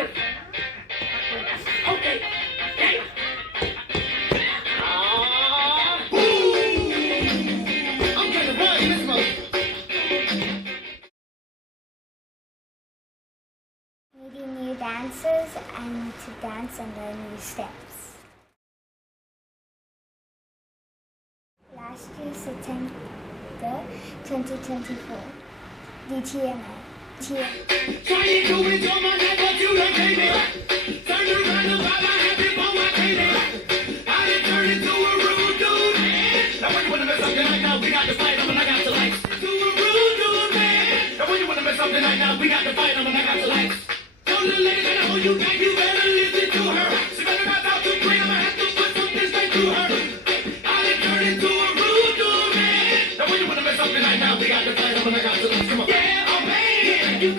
is. Okay. Damn. I'm gonna run this mother. Meeting new dancers and to dance and learn new steps. Last year, September 2024, DTMA. Try to do it on my neck, but you don't take it. Turn around and while I have it on my table. I done turned into a rude dude, man. Now when you wanna mess something like that, we got to fight 'em and I got to like. To a rude dude, man. Now when you wanna mess something like that, we got to fight 'em and I got to like. Tell the lady that I hold you back, you better listen to her. She better not out to bring, I'ma have to put something straight to her. I done turned into a rude dude, man. Now when you wanna mess something like that, we got to fight 'em and I got to like. Come on. Yeah, oh man. You